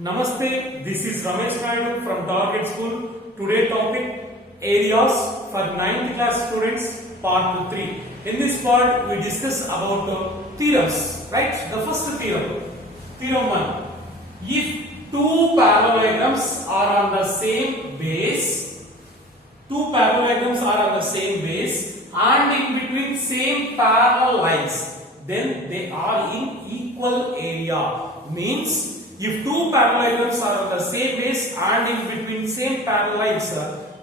Namaste, this is Ramesh Naidu from Target School. Today topic areas for 9th class students part 3. In this part we discuss about theorems, right? The first theorem, theorem 1. If two parallelograms are on the same base, and in between same parallel lines, then they are in equal area. Means if two parallelograms are on the same base and in between same parallel lines,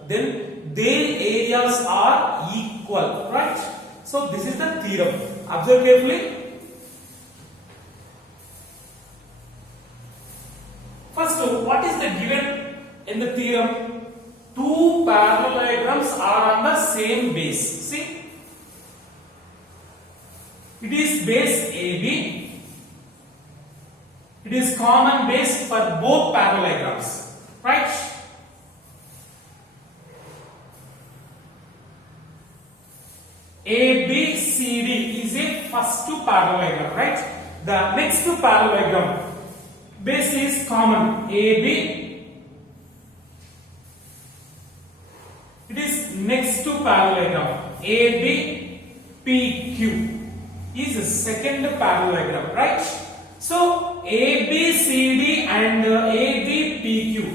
then their areas are equal, right? So this is the theorem. Observe carefully. First, what is the given in the theorem? Two parallelograms are on the same base. See, it is base AB. It is common base for both parallelograms, right? ABCD is a first parallelogram, right? The next parallelogram base is common AB. It is next to parallelogram ABPQ is a second parallelogram, right? So ABCD and ABPQ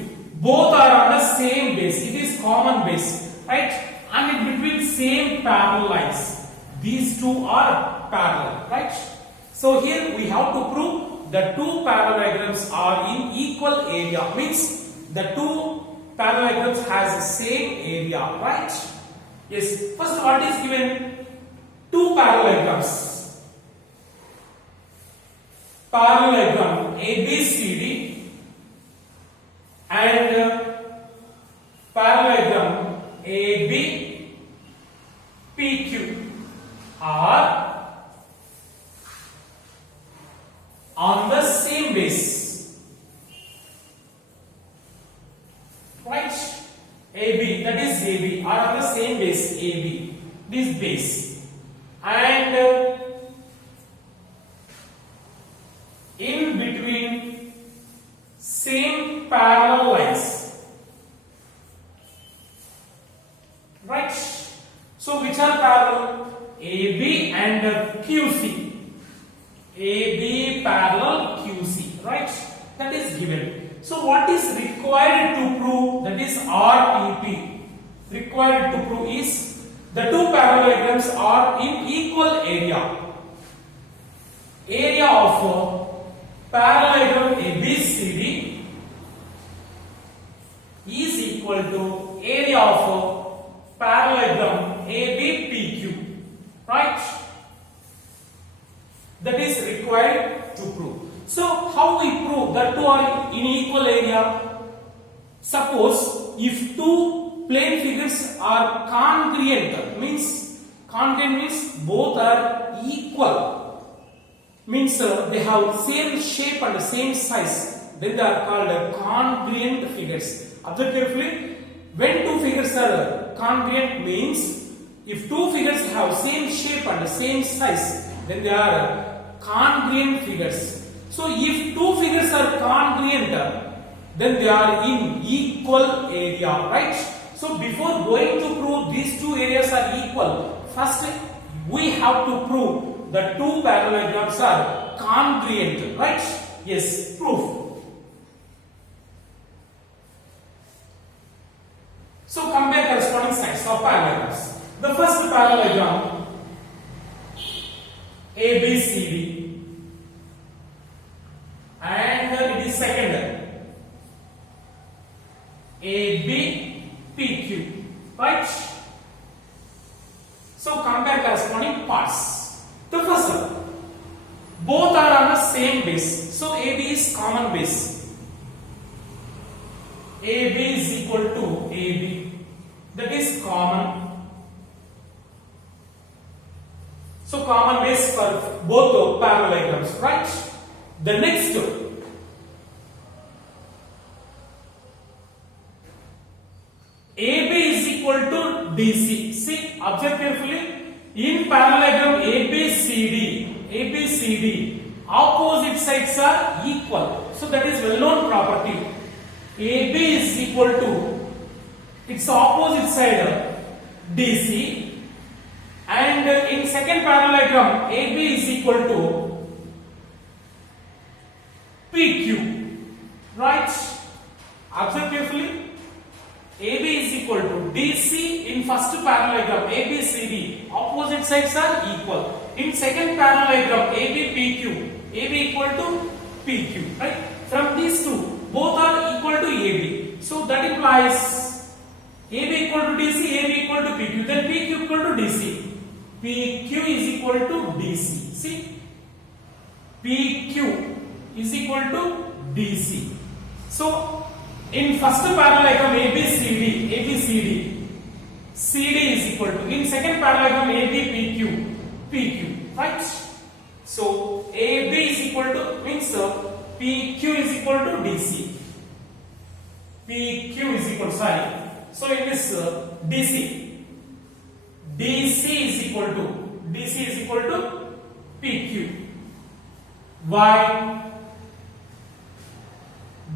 both are on the same base. It is common base, right? And in between same parallel lines. These two are parallel, right? So here we have to prove the two parallelograms are in equal area. Means the two parallelograms has the same area, right? Yes. First, what is given? Two parallelograms. Parallelogram ABCD and parallelogram ABPQ are on the same base, right? AB, that is AB, are on the same base, AB, this base, and in between same parallel lines, right? So which are parallel? AB and QC. AB parallel QC, right? That is given. So what is required to prove? That is RPP. Required to prove is the two parallelograms are in equal area. Area of parallelogram ABCD is equal to area of parallelogram ABPQ, right? That is required to prove. So how we prove that two are in equal area? Suppose if two plane figures are congruent, means both are equal. Means they have same shape and same size, then they are called congruent figures. Observe carefully. When two figures are congruent means if two figures have same shape and same size, then they are congruent figures. So if two figures are congruent, then they are in equal area, right? So before going to prove these two areas are equal, first we have to prove the two parallelograms are congruent, right? Yes, proof. So compare corresponding sides of parallelograms. The first parallelogram ABCD and it is second ABPQ, right? So compare corresponding parts. The first one, both are on the same base. So AB is common base. AB is equal to AB. That is common. So common base for both parallelograms, right? The next two, AB is equal to DC. See, observe carefully. In parallelogram ABCD, opposite sides are equal. So that is well known property. AB is equal to its opposite side DC, and in second parallelogram AB is equal to PQ, right? Observe carefully. AB is equal to DC in first parallelogram ABCD, opposite sides are equal. In second parallelogram ABPQ, AB equal to PQ, right? From these two, both are equal to AB. So that implies AB equal to DC, AB equal to PQ, then PQ equal to DC. PQ is equal to DC. See? PQ is equal to DC. So in first parallelogram ABCD, CD is equal to, in second parallelogram ABPQ, PQ, right? So AB is equal to, means PQ is equal to DC. PQ is equal to, sorry. So in this DC is equal to PQ. Why?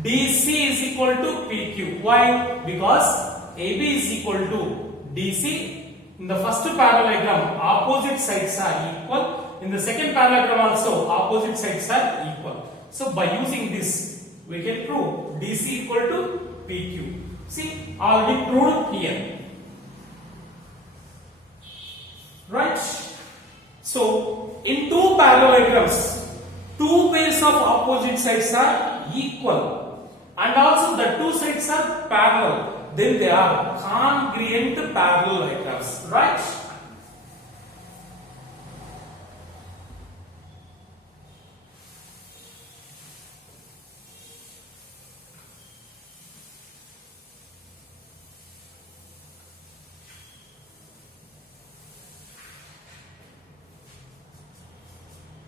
DC is equal to PQ. Why? Because AB is equal to DC. In the first parallelogram, opposite sides are equal. In the second parallelogram also, opposite sides are equal. So by using this, we can prove DC equal to PQ. See, already proved here. Right? So, in two parallelograms, two pairs of opposite sides are equal. And also the two sides are parallel. Then they are congruent parallelograms. Right?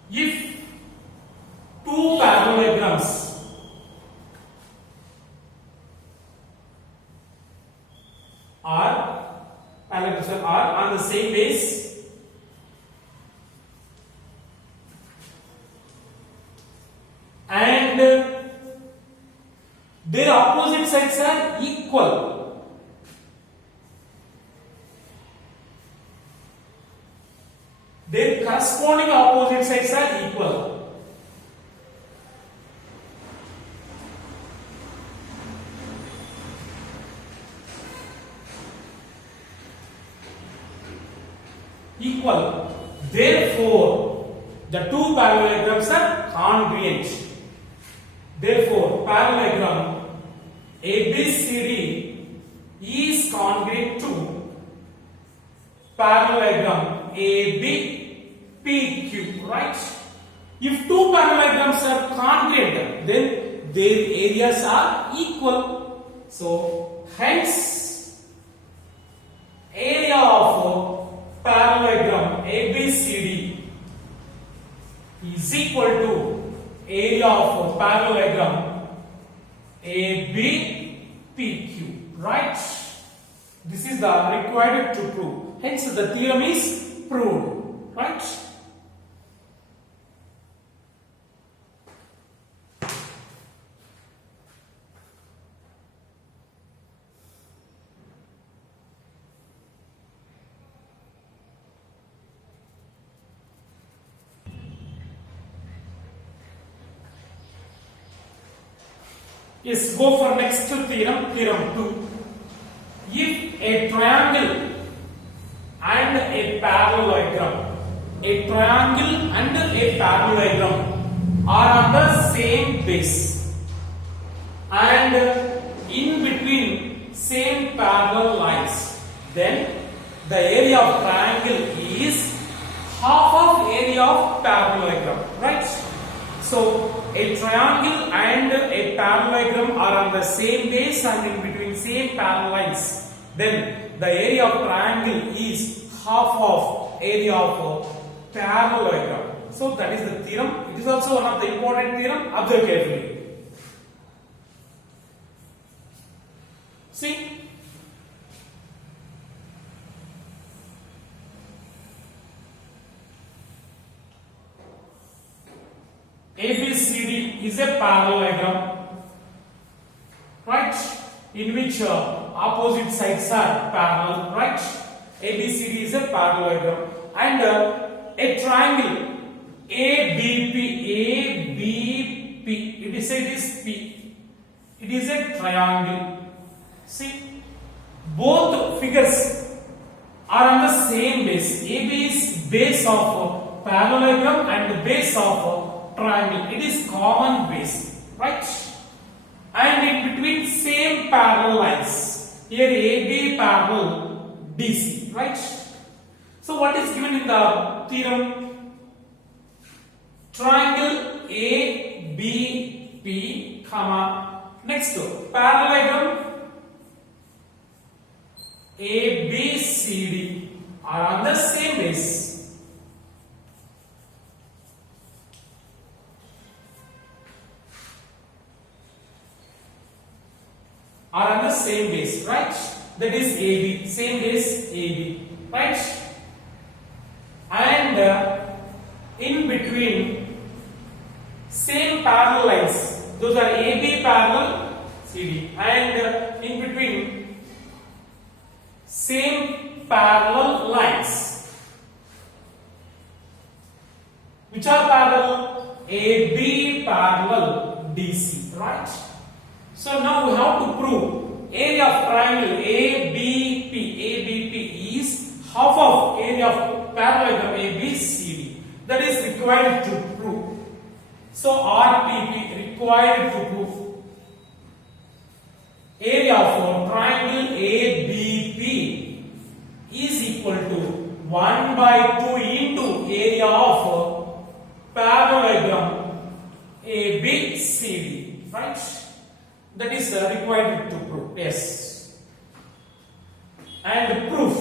If two parallelograms are on the same base, and their opposite sides are equal, their corresponding opposite sides are equal. Therefore, the two parallelograms are congruent. Therefore, parallelogram ABCD is congruent to parallelogram ABPQ, right? If two parallelograms are congruent, then their areas are equal. So, hence, area of parallelogram ABCD is equal to area of parallelogram ABPQ, right? This is the required to prove. Hence, the theorem is proved, right? Yes, go for next theorem, theorem 2. If a triangle and a parallelogram are on the same base and in between same parallel lines, then the area of triangle is half of area of parallelogram, right? So a triangle and a parallelogram are on the same base and in between same parallel lines, then the area of triangle is half of area of parallelogram. So that is the theorem. It is also one of the important theorem. Observe carefully. See, ABCD is a parallelogram, right? In which opposite sides are parallel, right? ABCD is a parallelogram, and a triangle ABP, it is P. It is a triangle. See, both figures are on the same base. AB is base of parallelogram and base of triangle. It is common base, right? And in between same parallel lines. Here AB parallel DC, right? So what is given in the theorem? Triangle ABP, comma, next parallelogram ABCD are on the same base. Are on the same base, right? That is AB, same base AB, right? And in between same parallel lines, those are AB parallel CD, and in between same parallel lines, which are parallel, AB parallel DC, right? So now we have to prove area of triangle ABP is half of area of parallelogram ABCD. That is required to prove. So RPP required to prove area of triangle ABP is equal to 1 by 2 into area of parallelogram ABCD, right? That is required to prove. Yes. And proof.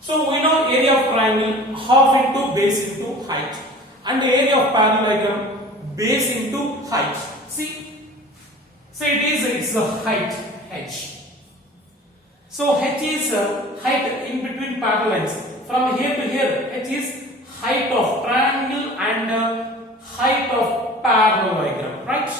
So we know area of triangle half into base into height, and the area of parallelogram base into height. See, so it's the height h. So h is height in between parallel lines. From here to here, h is height of triangle and height of parallelogram, right?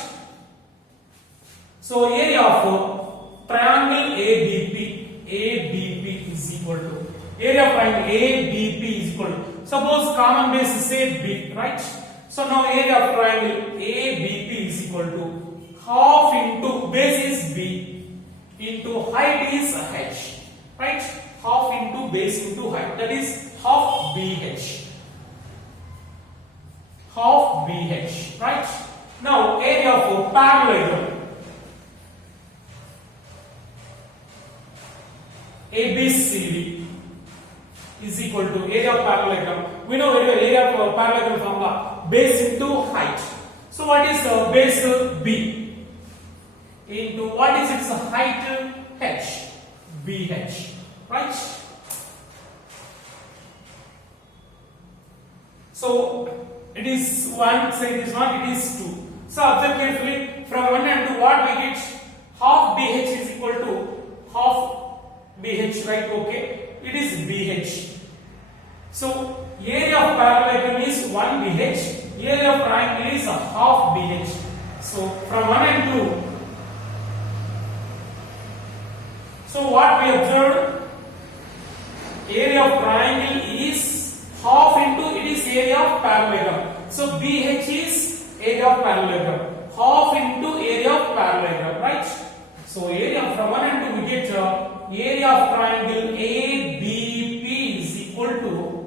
So area of triangle ABP is equal to area of triangle ABP is equal to, suppose common base is say B, right? So now area of triangle ABP is equal to half into base is B into height is h, right? Half into base into height, that is half BH. Half BH, right? Now area of parallelogram ABCD is equal to area of parallelogram. We know area of parallelogram formula, base into height. So what is base B into what is its height h? BH, right? So it is 1, so it is not, it is 2. So observe carefully, from 1 and 2 what we get? Half BH is equal to half BH, right? Okay, it is BH. So area of parallelogram is 1 BH, area of triangle is half BH. So from 1 and 2, so what we observed, area of triangle is half into it is area of parallelogram. So BH is area of parallelogram, half into area of parallelogram, right? So area from 1 and 2 we get area of triangle ABP is equal to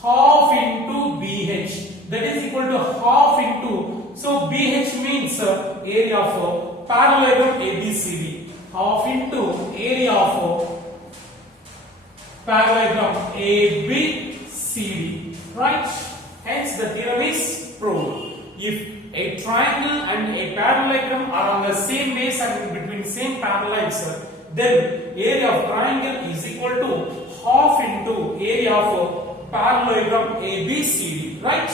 half into BH, that is equal to half into, so BH means area of parallelogram ABCD, half into area of parallelogram ABCD, right? Hence the theorem is proved. If a triangle and a parallelogram are on the same base and between same parallel lines, then area of triangle is equal to half into area of parallelogram ABCD, right?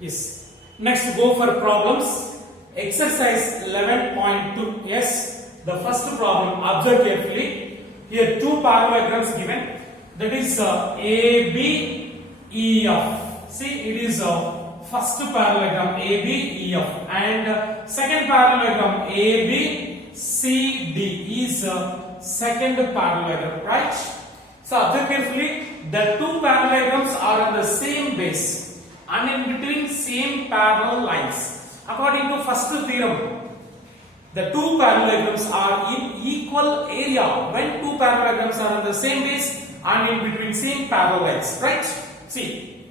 Yes. Next, go for problems. Exercise 11.2. Yes, the first problem. Observe carefully. Here two parallelograms given. That is A, B, E, F. See, it is first parallelogram A, B, E, F, and second parallelogram A, B, C, D is second parallelogram, right? So observe carefully. The two parallelograms are on the same base and in between same parallel lines. According to first theorem, the two parallelograms are in equal area when two parallelograms are on the same base and in between same parallel lines, right? See,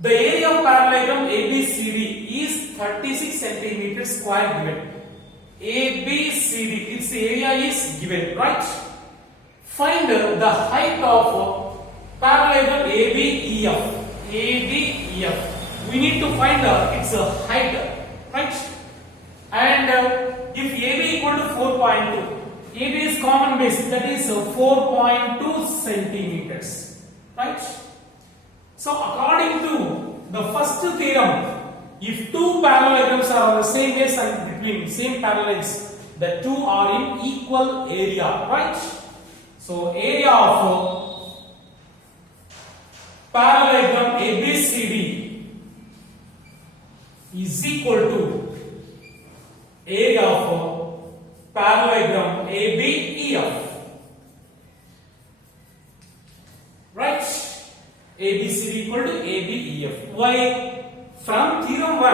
the area of parallelogram ABCD is 36 centimeters square given. ABCD, its area is given, right? Find the height of parallelogram ABEF. ABEF. We need to find its height, right? And if AB equal to 4.2, AB is common base, that is 4.2 centimeters, right? So according to the first theorem, if two parallelograms are on the same base and between same parallels, the two are in equal area, right? So area of parallelogram ABCD is equal to area of parallelogram ABEF, right? ABCD equal to ABEF. Why? From theorem 1.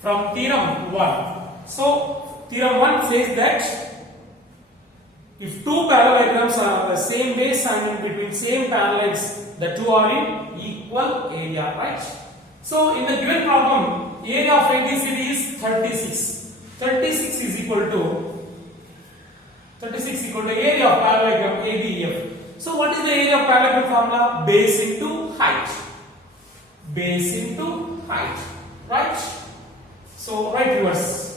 From theorem 1. So theorem 1 says that if two parallelograms are on the same base and in between same parallels, the two are in equal area, right? So in the given problem, area of ABCD is 36. 36 is equal to area of parallelogram ABEF. So what is the area of parallelogram formula? Base into height. Base into height, right? So write reverse.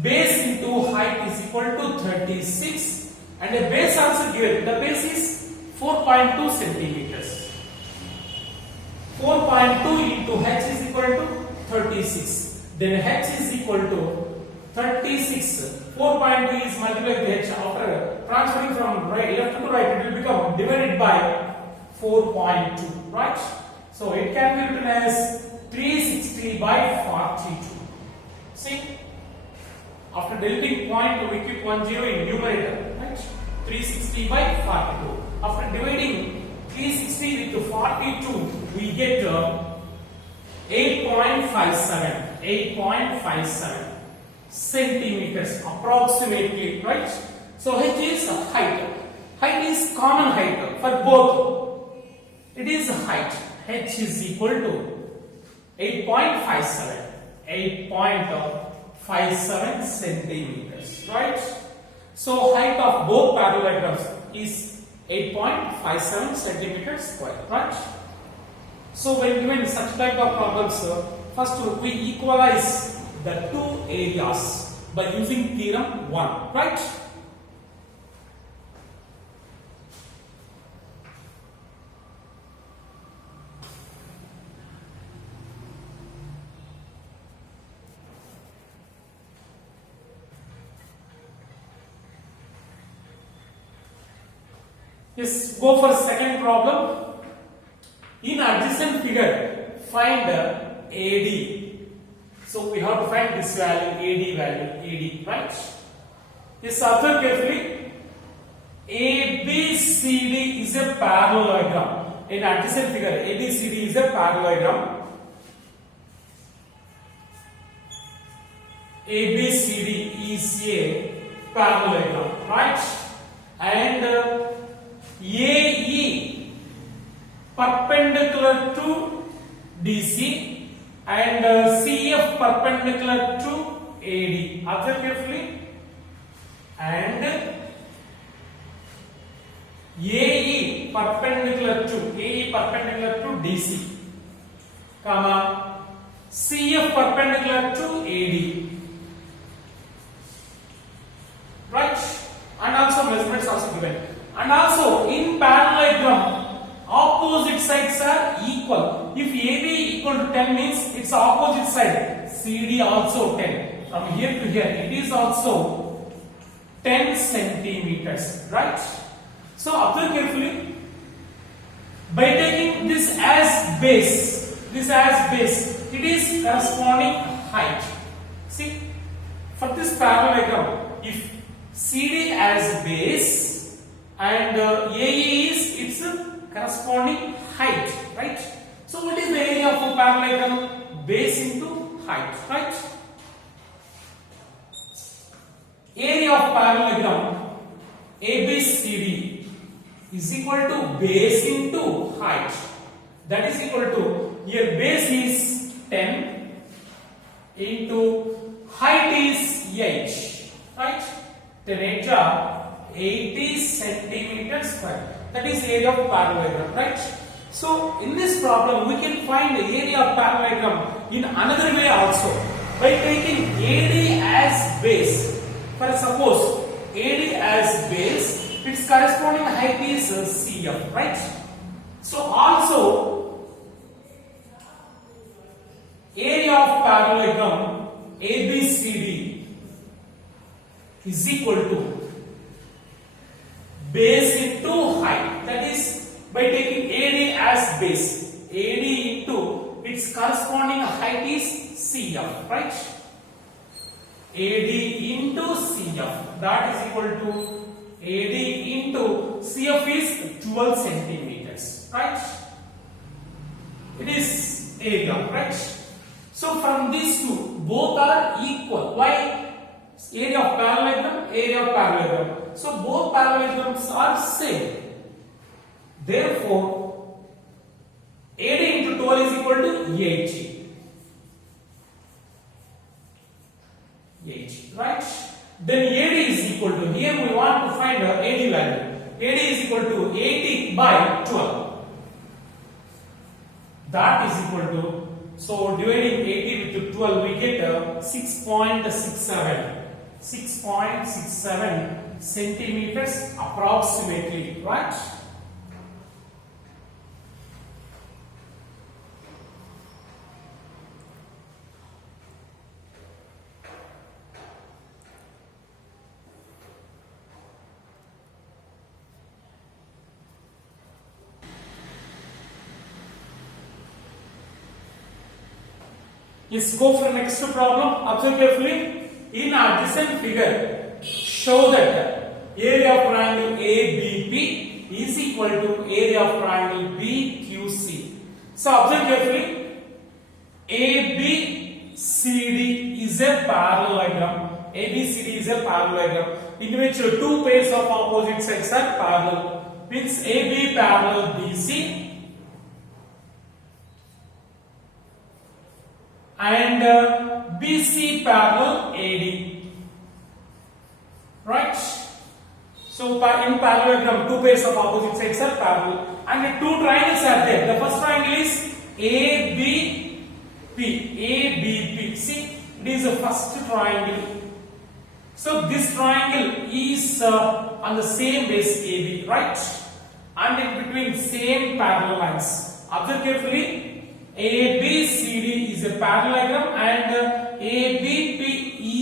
Base into height is equal to 36 and a base also given. The base is 4.2 centimeters. 4.2 into h is equal to 36. Then h is equal to 36. 4.2 is multiplied with h. After transferring from left to right, it will become divided by 4.2, right? So it can be written as 360 by 42. See? After deleting point, we keep 10 in numerator, right? 360 by 42. After dividing 360 with 42, we get 8.57 centimeters approximately, right? So h is height. Height is common height for both. It is height. H is equal to 8.57. 8.57 centimeters, right? So height of both parallelograms is 8.57 centimeters square, right? So when given such type of problems, first we equalize the two areas by using theorem 1, right? Yes, go for second problem. In adjacent figure, find AD. So we have to find this value, AD, right? Yes, observe carefully. ABCD is a parallelogram. In adjacent figure, ABCD is a parallelogram. ABCD is a parallelogram, right? And AE perpendicular to DC and CF perpendicular to AD. Observe carefully. And AE perpendicular to DC, comma CF perpendicular to AD, right? And also measurements also given. And also in parallelogram opposite sides are equal. If AB equal to 10 means its opposite side CD also 10. From here to here it is also 10 centimeters, right? So observe carefully. By taking this as base, it is corresponding height. See, for this parallelogram, if CD as base and AE is its corresponding height, right? So what is the area of a parallelogram? Base into height, right? Area of parallelogram ABCD is equal to base into height. That is equal to, here base is 10 into height is 8, right? 10 8 are 80 centimeters square. That is area of parallelogram, right? So in this problem we can find the area of parallelogram in another way also, by taking AD as base. For suppose AD as base, its corresponding height is CF, right? So also area of parallelogram ABCD is equal to base into height. That is by taking AD as base, AD into its corresponding height is CF, right? AD into CF, that is equal to AD into CF is 12 centimeters, right? It is area, right? So from these two, both are equal. Why? Area of parallelogram. So both parallelograms are same. Therefore, AD into 12 is equal to 80. 80, right? Then AD is equal to, here we want to find AD value. AD is equal to 80 by 12. That is equal to, so dividing 80 with 12 we get 6.67. 6.67 centimeters approximately, right? Let's go for next problem. Observe carefully. In adjacent figure, show that area of triangle ABP is equal to area of triangle BQC. So observe carefully. ABCD is a parallelogram. ABCD is a parallelogram in which two pairs of opposite sides are parallel. Means AB parallel BC and BC parallel AD, right? So in parallelogram, two pairs of opposite sides are parallel, and two triangles are there. The first triangle is ABP. ABP. See, it is the first triangle. So this triangle is on the same base AB, right? And in between same parallel lines. Observe carefully. ABCD is a parallelogram and ABP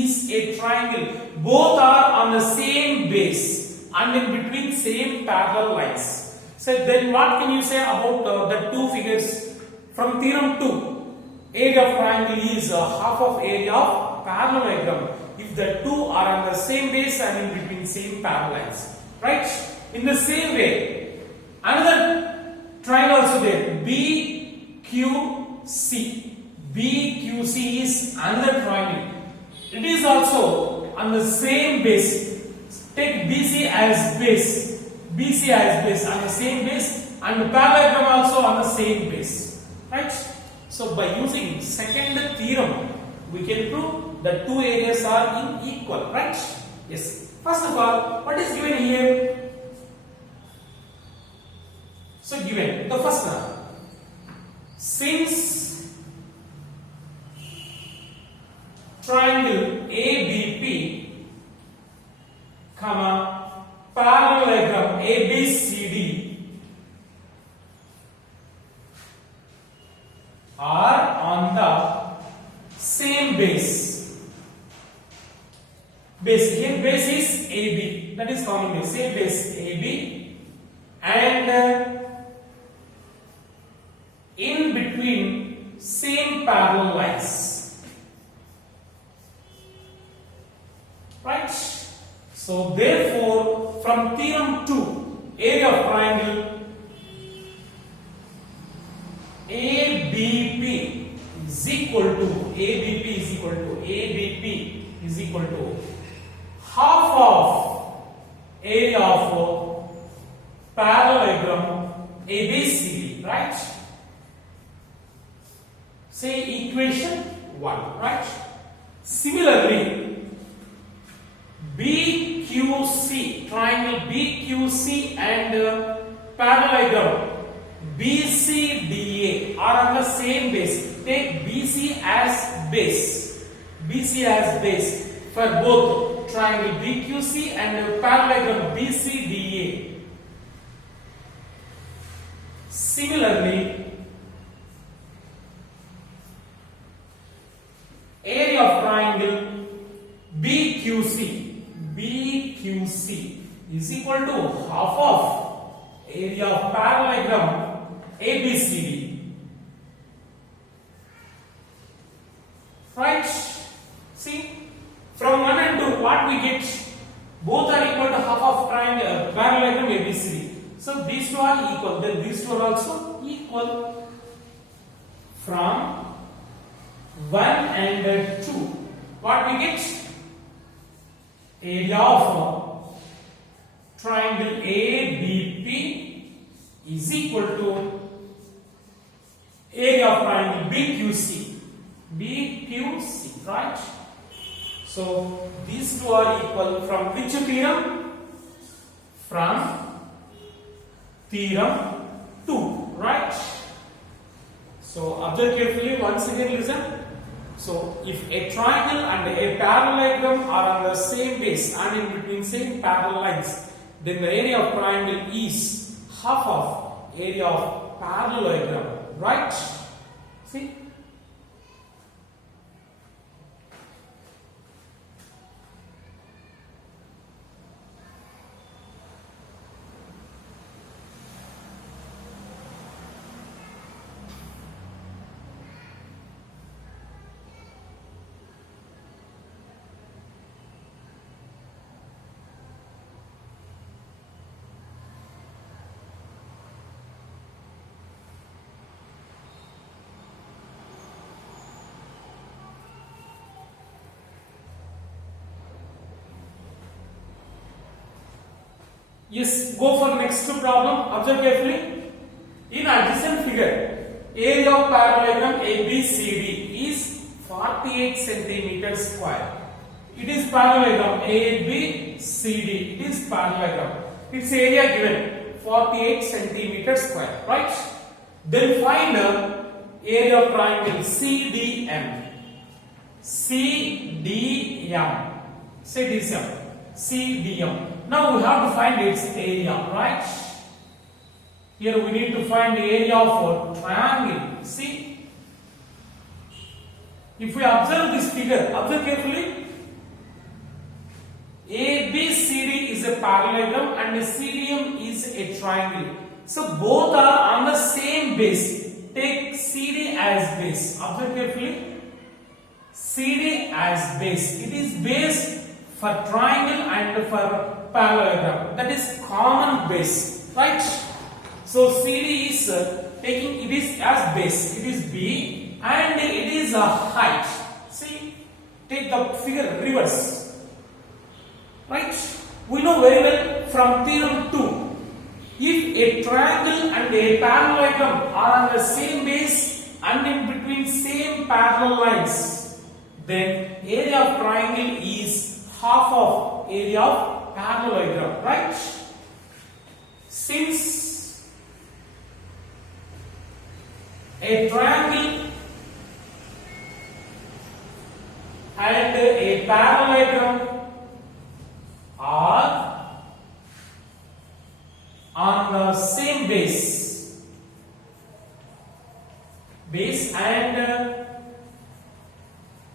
is a triangle. Both are on the same base and in between same parallel lines. So then what can you say about the two figures? From theorem 2, area of triangle is half of area of parallelogram if the two are on the same base and in between same parallel lines, right? In the same way, another triangle also there, BQC. BQC is another triangle. It is also on the same base. Take BC as base. BC as base on the same base and parallelogram also on the same base. Right? So by using second theorem, we can prove that two areas are unequal. Right? Yes. First of all, what is given here? So given the first one. Since triangle ABP, parallelogram ABCD between same base AB and in between same parallel lines. Right? So therefore, from theorem 2, area of triangle ABP is equal to half of area of parallelogram ABCD, right? Say equation 1, right? Similarly, BQC, triangle BQC and parallelogram BCDA are on the same base. Take BC as base. BC as base for both triangle BQC and parallelogram BCDA. Similarly, area of triangle BQC is equal to half of area of parallelogram ABCD. Right? See, from 1 and 2, what we get? Both are equal to half of triangle parallelogram ABCD. So these two are equal. Then these two are also equal. From 1 and 2, what we get? Area of triangle ABP is equal to area of triangle BQC, right? So these two are equal from which theorem? From theorem 2, right? So observe carefully, once again listen. So if a triangle and a parallelogram are on the same base and in between same parallel lines, then the area of triangle is half of area of parallelogram, right? See? Yes, go for next problem. Observe carefully. In adjacent figure, area of parallelogram ABCD is 48 centimeters square. It is parallelogram ABCD. It is parallelogram. Its area given 48 centimeters square, right? Then find area of triangle CDM. CDM. Now we have to find its area, right? Here we need to find the area of a triangle. See? If we observe this figure, observe carefully. ABCD is a parallelogram and CDM is a triangle. So both are on the same base. Take CD as base. Observe carefully. CD as base. It is base for triangle and for parallelogram. That is common base, right? So CD is taking it is as base. It is B and it is a height. See, take the figure reverse, right? We know very well from theorem 2. If a triangle and a parallelogram are on the same base and in between same parallel lines, then area of triangle is half of area of parallelogram, right? Since a triangle and a parallelogram are on the same base and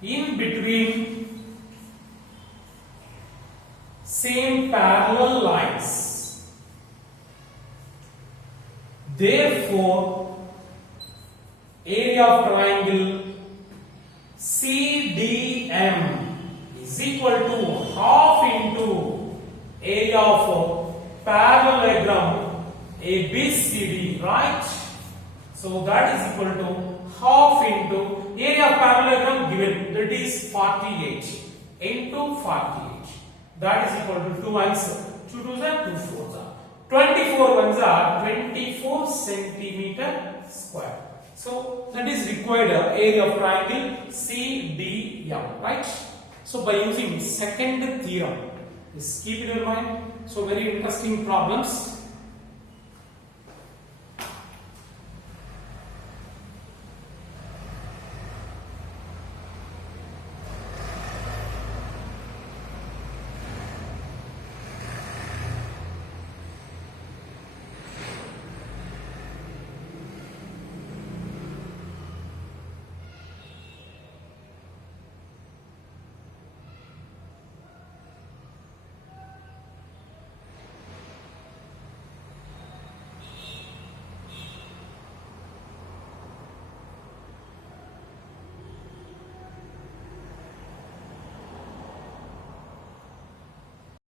in between same parallel lines. Therefore, area of triangle CDM is equal to half into area of parallelogram ABCD, right? So that is equal to half into area of parallelogram given, that is 48 into 48. That is equal to 2 ones, 2 twos are 2 fours are 24 ones are 24 centimeter square. So that is required area of triangle CDM, right? So by using second theorem, just keep it in mind. So very interesting problems.